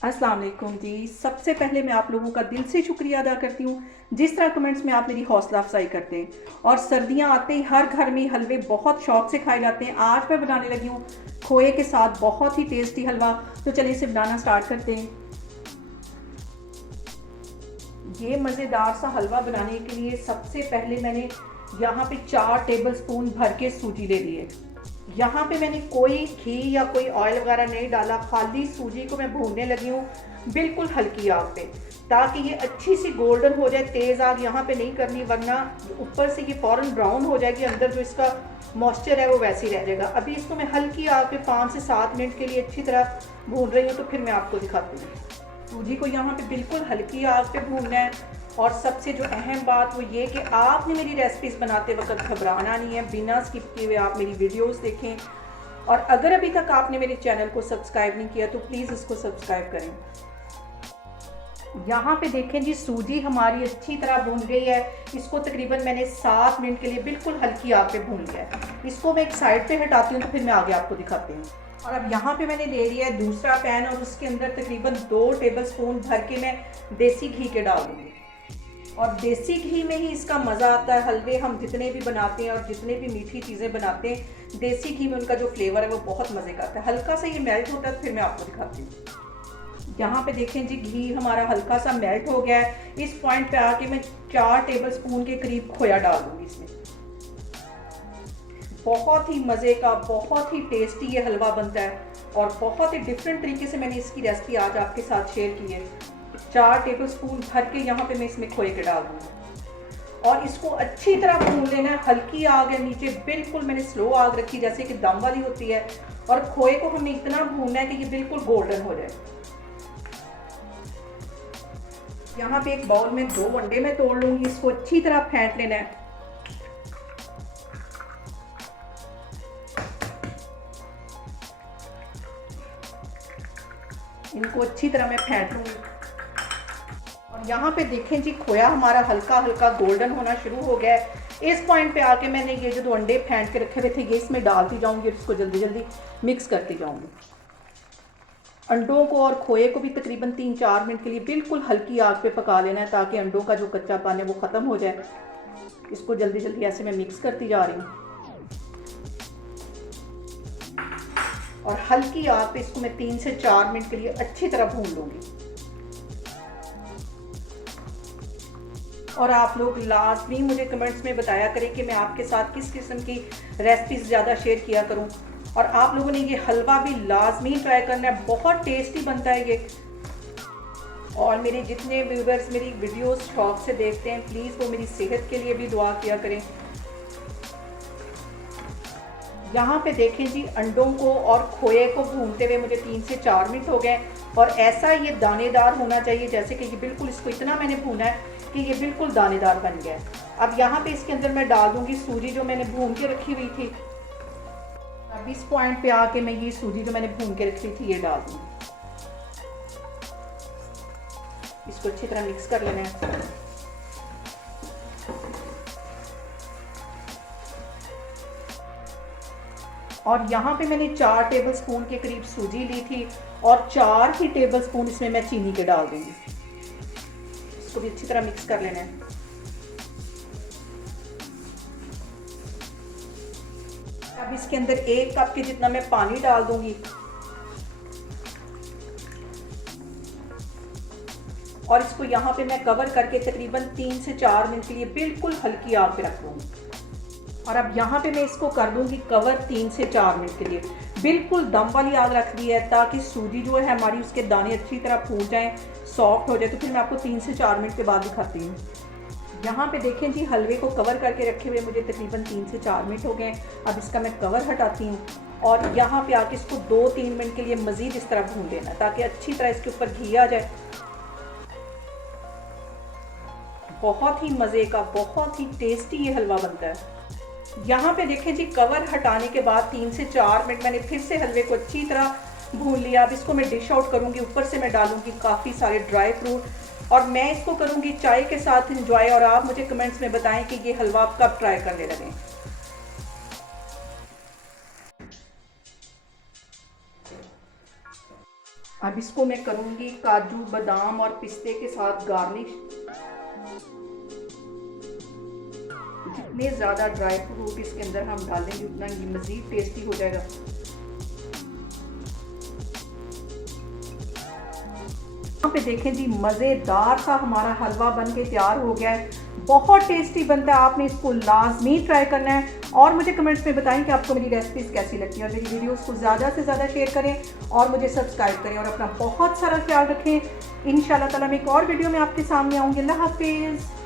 अस्सलाम वालेकुम जी। सबसे पहले मैं आप लोगों का दिल से शुक्रिया अदा करती हूँ जिस तरह कमेंट्स में आप मेरी हौसला अफजाई करते हैं। और सर्दियाँ आते ही हर घर में हलवे बहुत शौक से खाए जाते हैं। आज मैं बनाने लगी हूँ खोए के साथ बहुत ही टेस्टी हलवा। तो चलिए इसे बनाना स्टार्ट करते हैं। ये मज़ेदार सा हलवा बनाने के लिए सबसे पहले मैंने यहाँ पे 4 टेबल स्पून भर के सूजी ले लिए। यहाँ पे मैंने कोई घी या कोई ऑयल वगैरह नहीं डाला, खाली सूजी को मैं भूनने लगी हूँ बिल्कुल हल्की आग पे, ताकि ये अच्छी सी गोल्डन हो जाए। तेज़ आग यहाँ पे नहीं करनी, वरना ऊपर से ये फ़ौरन ब्राउन हो जाएगी, अंदर जो इसका मॉइस्चर है वो वैसे ही रह जाएगा। अभी इसको मैं हल्की आग पे 5 से 7 मिनट के लिए अच्छी तरह भून रही हूँ, तो फिर मैं आपको दिखाती हूँ। सूजी को यहाँ पे बिल्कुल हल्की आग पे भूनना है। और सबसे जो अहम बात वो ये कि आपने मेरी रेसिपीज़ बनाते वक्त घबराना नहीं है, बिना स्किप किए हुए आप मेरी वीडियोस देखें। और अगर अभी तक आपने मेरे चैनल को सब्सक्राइब नहीं किया तो प्लीज़ इसको सब्सक्राइब करें। यहाँ पे देखें जी, सूजी हमारी अच्छी तरह भून गई है। इसको तकरीबन मैंने 7 मिनट के लिए बिल्कुल हल्की आग पे भून लिया है। इसको मैं एक साइड पे हटाती हूँ, तो फिर मैं आगे आपको दिखाती हूँ। और अब यहाँ पे मैंने ले लिया है दूसरा पैन, और उसके अंदर तकरीबन 2 टेबल स्पून भर के मैं देसी घी के डाल दूँगी। और देसी घी में ही इसका मज़ा आता है। हलवे हम जितने भी बनाते हैं और जितने भी मीठी चीज़ें बनाते हैं, देसी घी में उनका जो फ्लेवर है वो बहुत मज़े का आता है। हल्का सा ये मेल्ट होता है, फिर मैं आपको दिखाती हूँ। यहाँ पे देखें जी, घी हमारा हल्का सा मेल्ट हो गया है। इस पॉइंट पे आके मैं 4 टेबल स्पून के करीब खोया डाल दूँगी इसमें। बहुत ही मज़े का, बहुत ही टेस्टी ये हलवा बनता है, और बहुत ही डिफरेंट तरीके से मैंने इसकी रेसिपी आज आपके साथ शेयर की है। 4 टेबल स्पून भर के यहाँ पे मैं इसमें खोए के डाल दूँगी, और इसको अच्छी तरह भून लेना है। हल्की आग है नीचे, बिल्कुल मैंने स्लो आग रखी जैसे कि दम वाली होती है। और खोए को हमें इतना भूनना है कि ये बिल्कुल गोल्डन हो जाए। यहाँ पे एक बाउल में 2 अंडे मैं तोड़ लूँगी, इसको अच्छी तरह फेंट लेना है। इनको अच्छी तरह मैं फेंट लूँगी। और यहाँ पे देखें जी, खोया हमारा हल्का हल्का गोल्डन होना शुरू हो गया है। इस पॉइंट पे आके मैंने ये जो 2 अंडे फेंट के रखे हुए थे ये इसमें डालती जाऊँगी, और इसको जल्दी जल्दी मिक्स करती जाऊँगी। अंडों को और खोए को भी तकरीबन 3-4 मिनट के लिए बिल्कुल हल्की आग पे पका लेना है, ताकि अंडों का जो कच्चापन है वो ख़त्म हो जाए। इसको जल्दी जल्दी ऐसे मैं मिक्स करती जा रही हूँ, और हल्की आग पे इसको मैं 3 से 4 मिनट के लिए अच्छी तरह भून लूँगी। और आप लोग लाजमी मुझे कमेंट्स में बताया करें कि मैं आपके साथ किस किस्म की रेसिपीज़ ज़्यादा शेयर किया करूं। और आप लोगों ने ये हलवा भी लाजमी ट्राई करना है, बहुत टेस्टी बनता है ये। और मेरे जितने व्यूवर्स मेरी वीडियोस शौक से देखते हैं, प्लीज़ वो मेरी सेहत के लिए भी दुआ किया करें। यहाँ पे देखें जी, अंडों को और खोए को भूनते हुए मुझे 3 से 4 मिनट हो गए, और ऐसा ये दानेदार होना चाहिए, जैसे कि ये बिल्कुल, इसको इतना मैंने भूना है कि ये बिल्कुल दानेदार बन गया है। अब यहाँ पे इसके अंदर मैं डाल दूँगी सूजी जो मैंने भून के रखी हुई थी। अब इस पॉइंट पे आके मैं ये सूजी जो मैंने भून के रखी थी ये डाल दूँगी। इसको अच्छी तरह मिक्स कर लेना है। और यहाँ पे मैंने 4 टेबल स्पून के करीब सूजी ली थी, और 4 ही टेबल स्पून इसमें मैं चीनी के डाल दूँगी। इसको भी अच्छी तरह मिक्स कर लेना है। अब इसके अंदर 1 कप के जितना मैं पानी डाल दूंगी, और इसको यहाँ पे मैं कवर करके तकरीबन 3 से 4 मिनट के लिए बिल्कुल हल्की आग पे रख दूँगी। और अब यहाँ पे मैं इसको कर दूंगी कवर 3 से 4 मिनट के लिए। बिल्कुल दम वाली आग रख दी है, ताकि सूजी जो है हमारी, उसके दाने अच्छी तरह फूल जाएं, सॉफ्ट हो जाए। तो फिर मैं आपको 3 से 4 मिनट के बाद दिखाती हूँ। यहाँ पे देखें जी, हलवे को कवर करके रखे हुए मुझे तकरीबन 3 से 4 मिनट हो गए। अब इसका मैं कवर हटाती हूँ, और यहाँ पे आके इसको 2-3 मिनट के लिए मज़ीद इस तरह भून लेना, ताकि अच्छी तरह इसके ऊपर घी आ जाए। बहुत ही मज़े का, बहुत ही टेस्टी ये हलवा बनता है। यहाँ पे देखें जी, कवर हटाने के बाद 3 से 4 मिनट मैंने फिर से हलवे को अच्छी तरह भून लिया। अब इसको मैं डिश आउट करूँगी, ऊपर से मैं डालूँगी काफ़ी सारे ड्राई फ्रूट, और मैं इसको करूँगी चाय के साथ इंजॉय। और आप मुझे कमेंट्स में बताएं कि ये हलवा आप कब ट्राई करने लगें। अब इसको मैं करूँगी काजू बादाम और पिस्ते के साथ गार्निश। जितने ज़्यादा ड्राई फ्रूट इसके अंदर हम डालेंगे उतना ये मज़ीद टेस्टी हो जाएगा। यहाँ पे देखें जी, मज़ेदार सा हमारा हलवा बन के तैयार हो गया है। बहुत टेस्टी बनता है, आपने इसको लाजमी ट्राई करना है और मुझे कमेंट्स में बताएं कि आपको मेरी रेसिपीज़ कैसी लगती है और मेरी वीडियोस को ज़्यादा से ज़्यादा शेयर करें और मुझे सब्सक्राइब करें और अपना बहुत सारा ख्याल रखें। इंशाल्लाह ताला मैं एक और वीडियो में आपके सामने आऊँगी। अल्लाह हाफिज़।